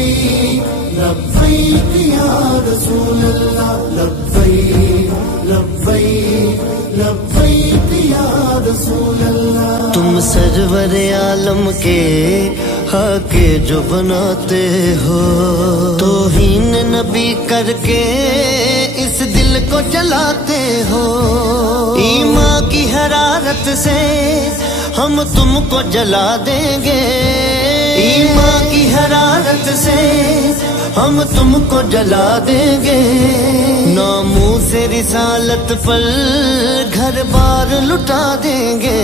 لبیک لبیک یا رسول اللہ، لبیک لبیک لبیک یا رسول اللہ۔ تم سرور عالم کے حق جو بناتے ہو، توہین نبی کر کے اس دل کو جلاتے ہو، ایمان کی حرارت سے ہم تم کو جلا دیں گے، ایمان کی حرارت سے ہم تم کو جلا دیں گے، ناموس رسالت پر گھر بار لٹا دیں گے،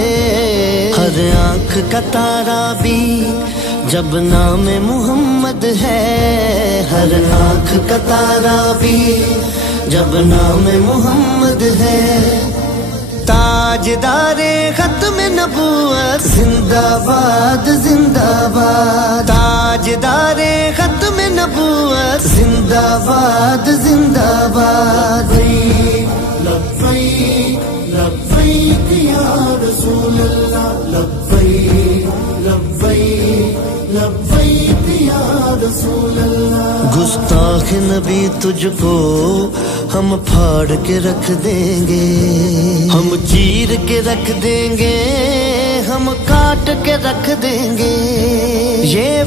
ہر آنکھ کا تارا بھی جب نام محمد ہے، ہر آنکھ کا تارا بھی جب نام محمد ہے، تاجدار ختم نبوت زندہ باد زندہ باد، تاجدار ختم نبوت زندہ باد زندہ باد۔ لبیک لبیک یا رسول اللہ، لبیک لبیک لبیک یا رسول اللہ۔ گستاخ نبی تجھ کو ہم پھاڑ کے رکھ دیں گے، ہم چیر کے رکھ دیں گے، ہم کاٹ کے رکھ دیں گے، یہ